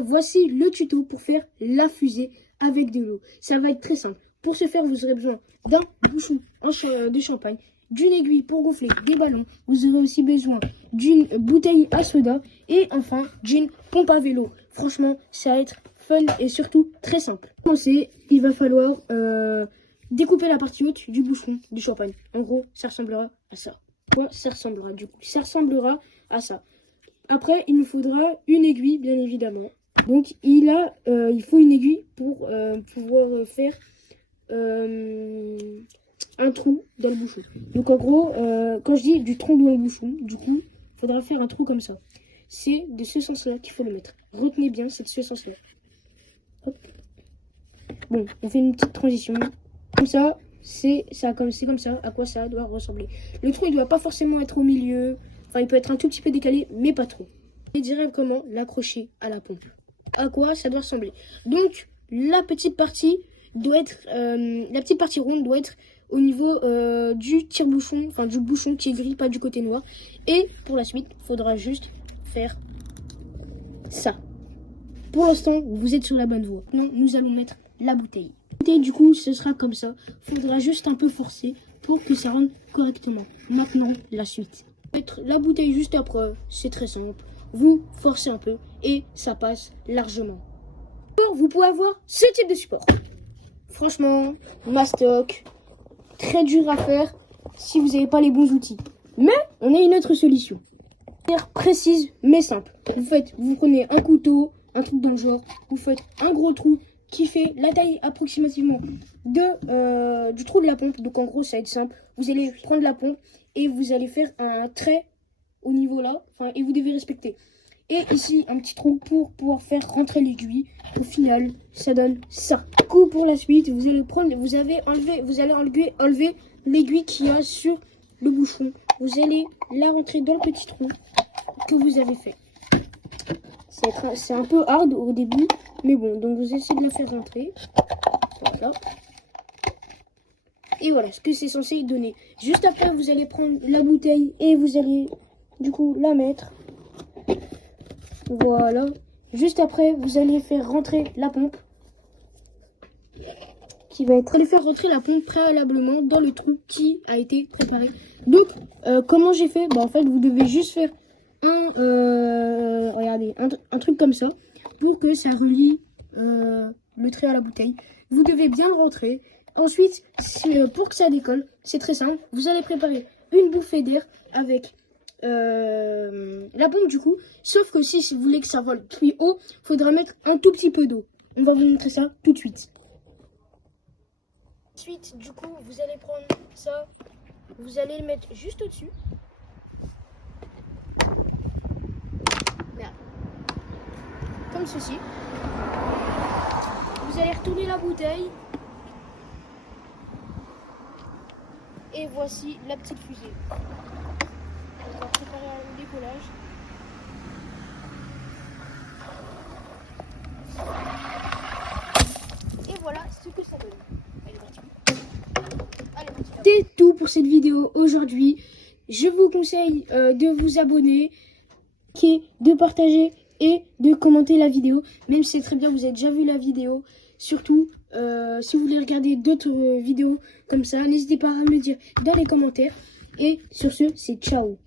voici le tuto pour faire la fusée avec de l'eau. Ça va être très simple. Pour ce faire, vous aurez besoin d'un bouchon de champagne, d'une aiguille pour gonfler des ballons. Vous aurez aussi besoin d'une bouteille à soda et enfin d'une pompe à vélo. Franchement, ça va être fun et surtout très simple. Pour commencer, il va falloir découper la partie haute du bouchon de champagne. En gros, ça ressemblera à ça. Ça ressemblera à ça. Après, il nous faudra une aiguille, bien évidemment. Donc, il faut une aiguille pour pouvoir faire un trou dans le bouchon. Donc, en gros, quand je dis du trou dans le bouchon, du coup, il faudra faire un trou comme ça. C'est de ce sens-là qu'il faut le mettre. Retenez bien, c'est de ce sens-là. Hop. Bon, on fait une petite transition. Comme ça, c'est comme ça à quoi ça doit ressembler. Le trou, il ne doit pas forcément être au milieu. Enfin, il peut être un tout petit peu décalé, mais pas trop. Je dirais comment l'accrocher à la pompe. À quoi ça doit ressembler. Donc, la petite partie ronde doit être au niveau du tire-bouchon, enfin du bouchon qui est gris, pas du côté noir. Et pour la suite, il faudra juste faire ça. Pour l'instant, vous êtes sur la bonne voie. Maintenant, nous allons mettre la bouteille. La bouteille, du coup, ce sera comme ça. Il faudra juste un peu forcer pour que ça rentre correctement. Maintenant, la suite. Mettre la bouteille juste après, c'est très simple. Vous forcez un peu et ça passe largement. Vous pouvez avoir ce type de support. Franchement, mastoc, très dur à faire si vous n'avez pas les bons outils. Mais on a une autre solution. Précise mais simple. Vous prenez un couteau, un truc dans le genre, vous faites un gros trou qui fait la taille approximativement du trou de la pompe. Donc en gros, ça va être simple. Vous allez prendre la pompe et vous allez faire un trait au niveau là, et vous devez respecter. Et ici, un petit trou pour pouvoir faire rentrer l'aiguille. Au final, ça donne ça. Du coup, pour la suite, vous allez enlever l'aiguille qu'il y a sur le bouchon. Vous allez la rentrer dans le petit trou que vous avez fait. C'est un peu hard au début, mais bon, donc vous essayez de la faire rentrer. Voilà. Et voilà ce que c'est censé donner. Juste après, vous allez prendre la bouteille et vous allez du coup la mettre. Voilà. Juste après, vous allez faire rentrer la pompe. Allez faire rentrer la pompe préalablement dans le trou qui a été préparé. Donc, comment j'ai fait? En fait, vous devez juste faire regardez, un truc comme ça pour que ça relie le trait à la bouteille. Vous devez bien le rentrer. Ensuite, pour que ça décolle, c'est très simple. Vous allez préparer une bouffée d'air avec la pompe du coup. Sauf que si vous voulez que ça vole plus haut, il faudra mettre un tout petit peu d'eau. On va vous montrer ça tout de suite. Ensuite, du coup, vous allez prendre ça. Vous allez le mettre juste au-dessus. Comme ceci. Vous allez retourner la bouteille. Et voici la petite fusée. On va préparer un décollage. Et voilà ce que ça donne. C'est tout pour cette vidéo aujourd'hui. Je vous conseille de vous abonner, de partager et de commenter la vidéo. Même si c'est très bien, vous avez déjà vu la vidéo. Surtout, si vous voulez regarder d'autres vidéos comme ça, n'hésitez pas à me le dire dans les commentaires. Et sur ce, c'est ciao.